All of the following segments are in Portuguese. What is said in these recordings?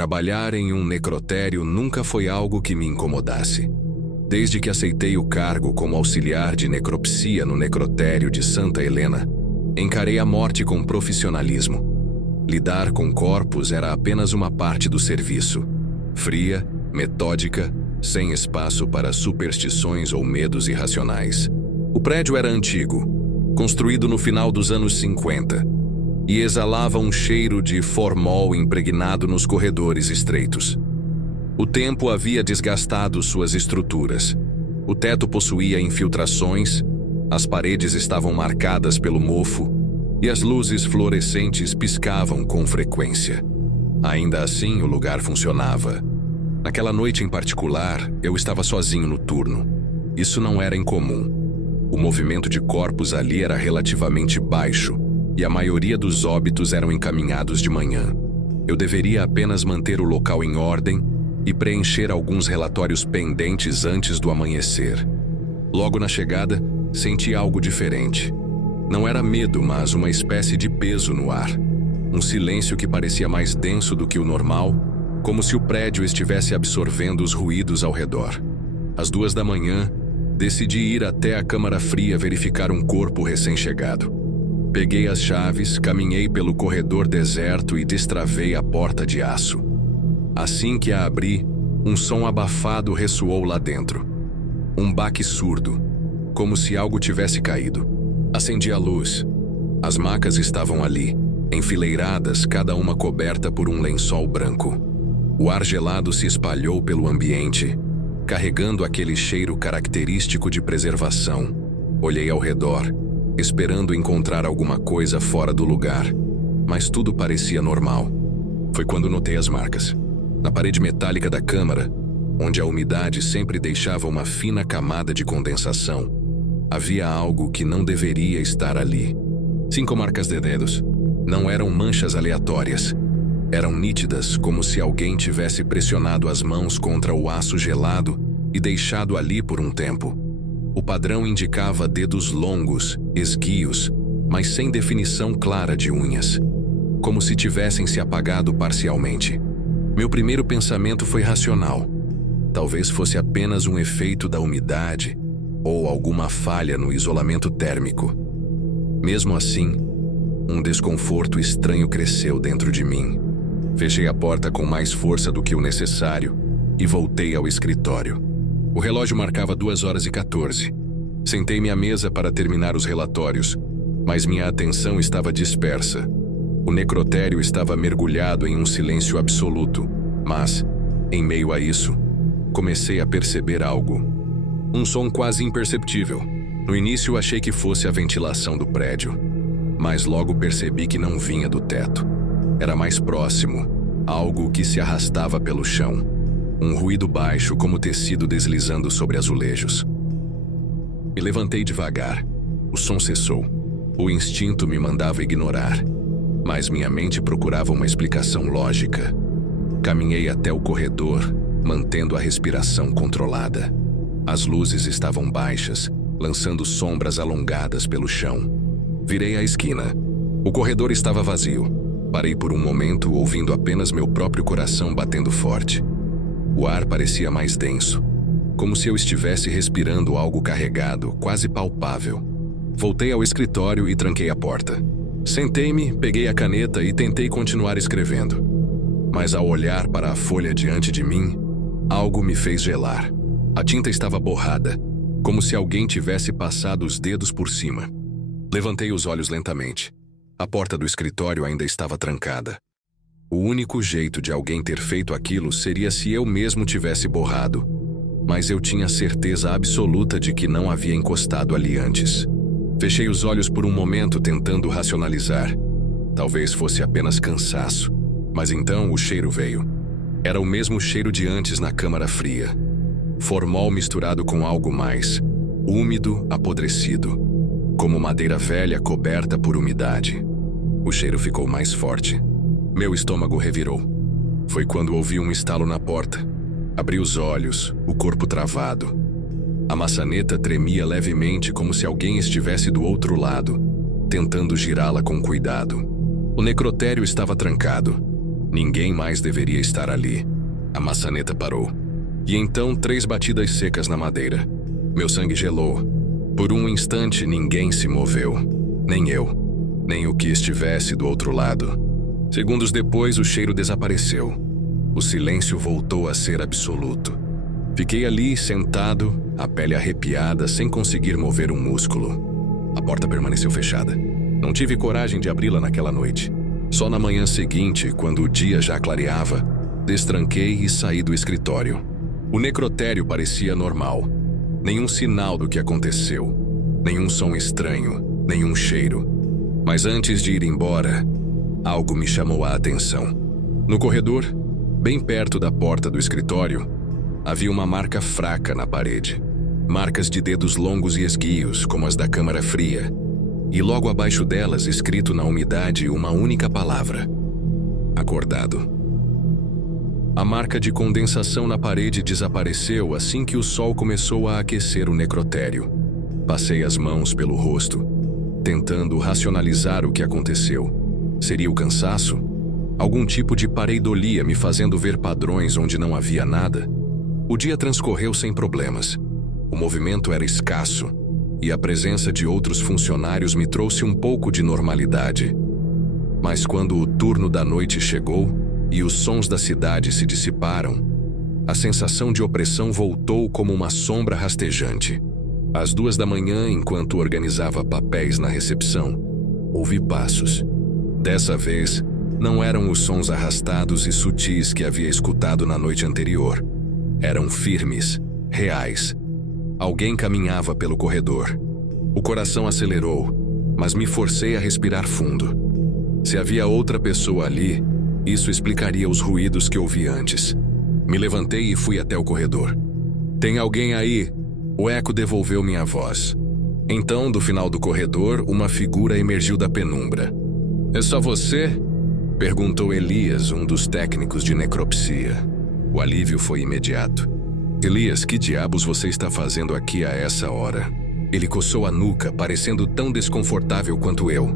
Trabalhar em um necrotério nunca foi algo que me incomodasse. Desde que aceitei o cargo como auxiliar de necropsia no necrotério de Santa Helena, encarei a morte com profissionalismo. Lidar com corpos era apenas uma parte do serviço. Fria, metódica, sem espaço para superstições ou medos irracionais. O prédio era antigo, construído no final dos anos 50, e exalava um cheiro de formol impregnado nos corredores estreitos. O tempo havia desgastado suas estruturas. O teto possuía infiltrações, as paredes estavam marcadas pelo mofo e as luzes fluorescentes piscavam com frequência. Ainda assim, o lugar funcionava. Naquela noite em particular, eu estava sozinho no turno. Isso não era incomum. O movimento de corpos ali era relativamente baixo e a maioria dos óbitos eram encaminhados de manhã. Eu deveria apenas manter o local em ordem e preencher alguns relatórios pendentes antes do amanhecer. Logo na chegada, senti algo diferente. Não era medo, mas uma espécie de peso no ar. Um silêncio que parecia mais denso do que o normal, como se o prédio estivesse absorvendo os ruídos ao redor. Às 2 da manhã, decidi ir até a câmara fria verificar um corpo recém-chegado. Peguei as chaves, caminhei pelo corredor deserto e destravei a porta de aço. Assim que a abri, um som abafado ressoou lá dentro. Um baque surdo, como se algo tivesse caído. Acendi a luz. As macas estavam ali, enfileiradas, cada uma coberta por um lençol branco. O ar gelado se espalhou pelo ambiente, carregando aquele cheiro característico de preservação. Olhei ao redor, esperando encontrar alguma coisa fora do lugar, mas tudo parecia normal. Foi quando notei as marcas. Na parede metálica da câmara, onde a umidade sempre deixava uma fina camada de condensação, havia algo que não deveria estar ali. 5 marcas de dedos. Não eram manchas aleatórias. Eram nítidas, como se alguém tivesse pressionado as mãos contra o aço gelado e deixado ali por um tempo. O padrão indicava dedos longos, esguios, mas sem definição clara de unhas, como se tivessem se apagado parcialmente. Meu primeiro pensamento foi racional. Talvez fosse apenas um efeito da umidade ou alguma falha no isolamento térmico. Mesmo assim, um desconforto estranho cresceu dentro de mim. Fechei a porta com mais força do que o necessário e voltei ao escritório. O relógio marcava 2h14. Sentei-me à mesa para terminar os relatórios, mas minha atenção estava dispersa. O necrotério estava mergulhado em um silêncio absoluto, mas, em meio a isso, comecei a perceber algo. Um som quase imperceptível. No início achei que fosse a ventilação do prédio, mas logo percebi que não vinha do teto. Era mais próximo, algo que se arrastava pelo chão. Um ruído baixo como tecido deslizando sobre azulejos. Me levantei devagar. O som cessou. O instinto me mandava ignorar, mas minha mente procurava uma explicação lógica. Caminhei até o corredor, mantendo a respiração controlada. As luzes estavam baixas, lançando sombras alongadas pelo chão. Virei à esquina. O corredor estava vazio. Parei por um momento, ouvindo apenas meu próprio coração batendo forte. O ar parecia mais denso, como se eu estivesse respirando algo carregado, quase palpável. Voltei ao escritório e tranquei a porta. Sentei-me, peguei a caneta e tentei continuar escrevendo. Mas ao olhar para a folha diante de mim, algo me fez gelar. A tinta estava borrada, como se alguém tivesse passado os dedos por cima. Levantei os olhos lentamente. A porta do escritório ainda estava trancada. O único jeito de alguém ter feito aquilo seria se eu mesmo tivesse borrado, mas eu tinha certeza absoluta de que não havia encostado ali antes. Fechei os olhos por um momento tentando racionalizar. Talvez fosse apenas cansaço, mas então o cheiro veio. Era o mesmo cheiro de antes na câmara fria. Formol misturado com algo mais, úmido, apodrecido, como madeira velha coberta por umidade. O cheiro ficou mais forte. Meu estômago revirou. Foi quando ouvi um estalo na porta. Abri os olhos, o corpo travado. A maçaneta tremia levemente como se alguém estivesse do outro lado, tentando girá-la com cuidado. O necrotério estava trancado. Ninguém mais deveria estar ali. A maçaneta parou. E então 3 batidas secas na madeira. Meu sangue gelou. Por um instante ninguém se moveu. Nem eu, nem o que estivesse do outro lado. Segundos depois o cheiro desapareceu. O silêncio voltou a ser absoluto. Fiquei ali, sentado, a pele arrepiada, sem conseguir mover um músculo. A porta permaneceu fechada. Não tive coragem de abri-la naquela noite. Só na manhã seguinte, quando o dia já clareava, destranquei e saí do escritório. O necrotério parecia normal. Nenhum sinal do que aconteceu. Nenhum som estranho, nenhum cheiro. Mas antes de ir embora, algo me chamou a atenção. No corredor, bem perto da porta do escritório, havia uma marca fraca na parede. Marcas de dedos longos e esguios, como as da câmara fria. E logo abaixo delas, escrito na umidade, uma única palavra: acordado. A marca de condensação na parede desapareceu assim que o sol começou a aquecer o necrotério. Passei as mãos pelo rosto, tentando racionalizar o que aconteceu. Seria o cansaço? Algum tipo de pareidolia me fazendo ver padrões onde não havia nada? O dia transcorreu sem problemas. O movimento era escasso, e a presença de outros funcionários me trouxe um pouco de normalidade. Mas quando o turno da noite chegou e os sons da cidade se dissiparam, a sensação de opressão voltou como uma sombra rastejante. Às 2 da manhã, enquanto organizava papéis na recepção, ouvi passos. Dessa vez, não eram os sons arrastados e sutis que havia escutado na noite anterior. Eram firmes, reais. Alguém caminhava pelo corredor. O coração acelerou, mas me forcei a respirar fundo. Se havia outra pessoa ali, isso explicaria os ruídos que ouvi antes. Me levantei e fui até o corredor. "Tem alguém aí?" O eco devolveu minha voz. Então, do final do corredor, uma figura emergiu da penumbra. "É só você?" perguntou Elias, um dos técnicos de necropsia. O alívio foi imediato. "Elias, que diabos você está fazendo aqui a essa hora?" Ele coçou a nuca, parecendo tão desconfortável quanto eu.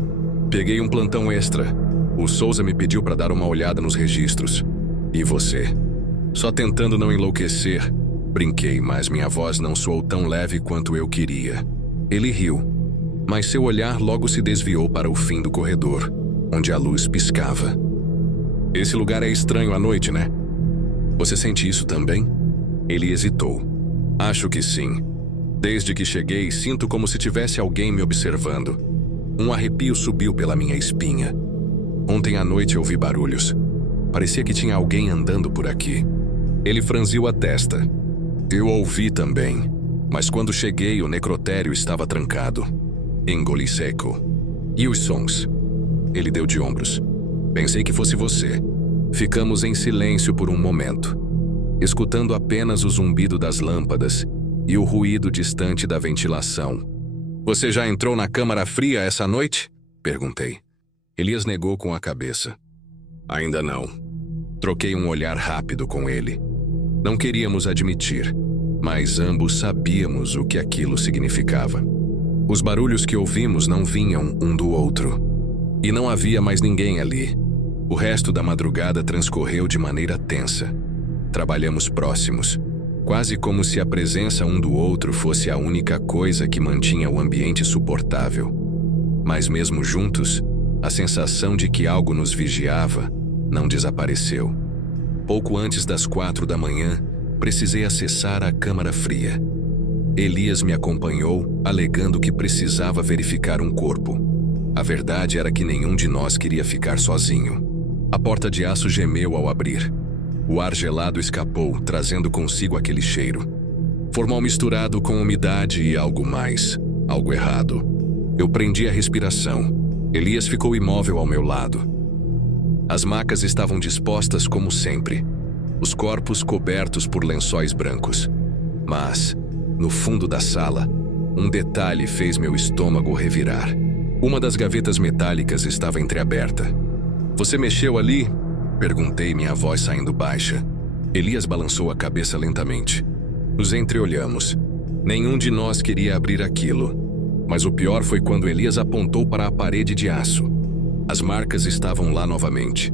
"Peguei um plantão extra. O Souza me pediu para dar uma olhada nos registros. E você?" "Só tentando não enlouquecer." Brinquei, mas minha voz não soou tão leve quanto eu queria. Ele riu, mas seu olhar logo se desviou para o fim do corredor, onde a luz piscava. "Esse lugar é estranho à noite, né? Você sente isso também?" Ele hesitou. "Acho que sim. Desde que cheguei, sinto como se tivesse alguém me observando. Um arrepio subiu pela minha espinha. Ontem à noite ouvi barulhos. Parecia que tinha alguém andando por aqui." Ele franziu a testa. "Eu ouvi também, mas quando cheguei o necrotério estava trancado." Engoli seco. "E os sons?" Ele deu de ombros. "Pensei que fosse você." Ficamos em silêncio por um momento, escutando apenas o zumbido das lâmpadas e o ruído distante da ventilação. "Você já entrou na câmara fria essa noite?" perguntei. Elias negou com a cabeça. "Ainda não." Troquei um olhar rápido com ele. Não queríamos admitir, mas ambos sabíamos o que aquilo significava. Os barulhos que ouvimos não vinham um do outro. E não havia mais ninguém ali. O resto da madrugada transcorreu de maneira tensa. Trabalhamos próximos, quase como se a presença um do outro fosse a única coisa que mantinha o ambiente suportável. Mas mesmo juntos, a sensação de que algo nos vigiava não desapareceu. Pouco antes das 4 da manhã, precisei acessar a câmara fria. Elias me acompanhou, alegando que precisava verificar um corpo. A verdade era que nenhum de nós queria ficar sozinho. A porta de aço gemeu ao abrir. O ar gelado escapou, trazendo consigo aquele cheiro. Formal misturado com umidade e algo mais, algo errado. Eu prendi a respiração. Elias ficou imóvel ao meu lado. As macas estavam dispostas como sempre, os corpos cobertos por lençóis brancos. Mas, no fundo da sala, um detalhe fez meu estômago revirar. Uma das gavetas metálicas estava entreaberta. "Você mexeu ali?" perguntei, minha voz saindo baixa. Elias balançou a cabeça lentamente. Nos entreolhamos. Nenhum de nós queria abrir aquilo. Mas o pior foi quando Elias apontou para a parede de aço. As marcas estavam lá novamente.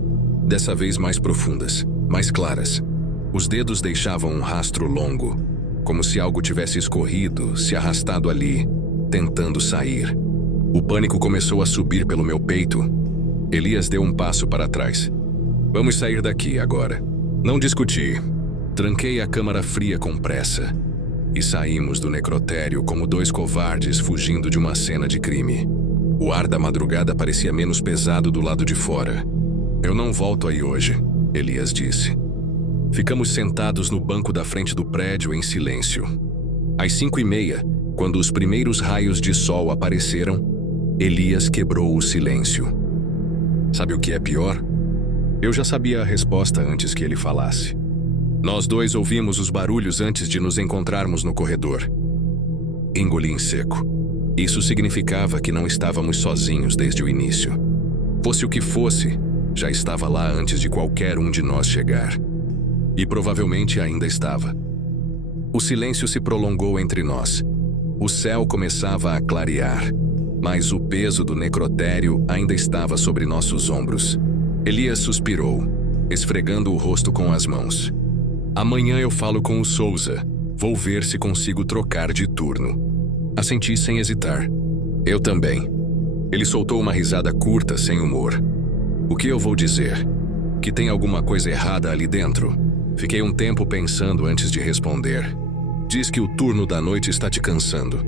Dessa vez mais profundas, mais claras. Os dedos deixavam um rastro longo, como se algo tivesse escorrido, se arrastado ali, tentando sair. O pânico começou a subir pelo meu peito. Elias deu um passo para trás. Vamos sair daqui agora. Não discuti. Tranquei a câmara fria com pressa. E saímos do necrotério como dois covardes fugindo de uma cena de crime. O ar da madrugada parecia menos pesado do lado de fora. Eu não volto aí hoje, Elias disse. Ficamos sentados no banco da frente do prédio em silêncio. Às 5:30, quando os primeiros raios de sol apareceram, Elias quebrou o silêncio. Sabe o que é pior? Eu já sabia a resposta antes que ele falasse. Nós dois ouvimos os barulhos antes de nos encontrarmos no corredor. Engoli em seco. Isso significava que não estávamos sozinhos desde o início. Fosse o que fosse, já estava lá antes de qualquer um de nós chegar. E provavelmente ainda estava. O silêncio se prolongou entre nós. O céu começava a clarear, mas o peso do necrotério ainda estava sobre nossos ombros. Elias suspirou, esfregando o rosto com as mãos. Amanhã eu falo com o Souza. Vou ver se consigo trocar de turno. Assenti sem hesitar. Eu também. Ele soltou uma risada curta, sem humor. O que eu vou dizer? Que tem alguma coisa errada ali dentro? Fiquei um tempo pensando antes de responder. Diz que o turno da noite está te cansando.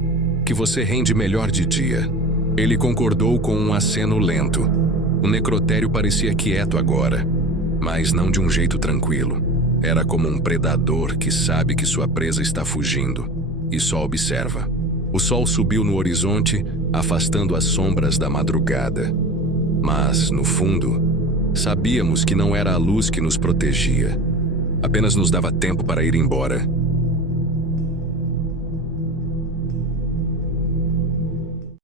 Que você rende melhor de dia. Ele concordou com um aceno lento. O necrotério parecia quieto agora, mas não de um jeito tranquilo. Era como um predador que sabe que sua presa está fugindo e só observa. O sol subiu no horizonte, afastando as sombras da madrugada. Mas, no fundo, sabíamos que não era a luz que nos protegia. Apenas nos dava tempo para ir embora.